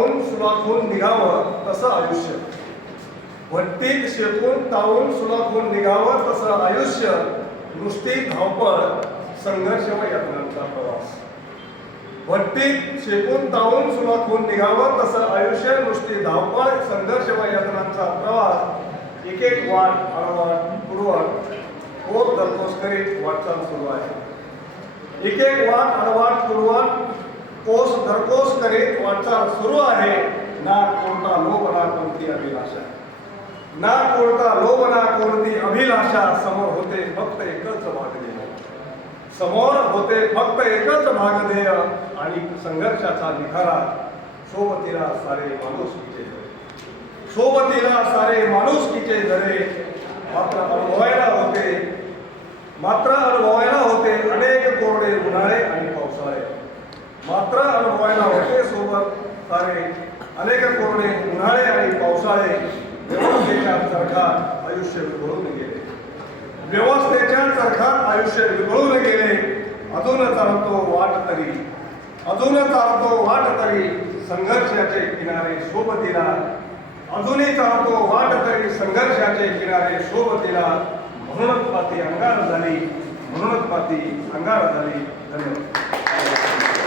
तावून सुलाखून निघावं तसं आयुष्य. भट्टीत शेकून तावून सुलाखून निघावं तसं आयुष्य नुसती धावपळ संघर्ष व यत्नांचा प्रवास. भट्टीत शेकून तावून सुलाखून निघावं तसं आयुष्य नुसती धावपळ संघर्ष व यत्नांचा प्रवास एक एक वाट आळवाट पूर्वट होत दरकोस करीत वाटचाल सुरू आहे. एक एक वाट आळवाट पूर्वट प्रपोज करीत वाटचाल सुरू आहे. ना कोणता लोभ ना कोणती अभिलाषा. ना कोणता लोभ ना कोणती अभिलाषा समोर होते फक्त एकच भागधेय समोर होते फक्त एकच भागधेय आणि संघर्षाचा निखारा. सोबतीला सारे माणुसकीचे धरे. सोबतीला सारे माणुसकीचे धरे. मात्र अनुभवायला होते. मात्र अनुभव होते अनेक कोरडे उन्हाळे आणि पावसाळे मात्र अनुभवायला होते. सोबत सारे अनेक कोरडे उन्हाळे आणि पावसाळे व्यवस्थेच्या चरखात आयुष्य विघळून गेले. व्यवस्थेच्या चरखात आयुष्य विघळून गेले. अजून चालतो वाट तरी. अजून चालतो वाट तरी संघर्षाचे किनारे सोबतीला अजूनही चालतो वाट तरी संघर्षाचे किनारे सोबतीला म्हणूनच पाती अंगार झाली. म्हणूनच पाती अंगार झाली. धन्यवाद.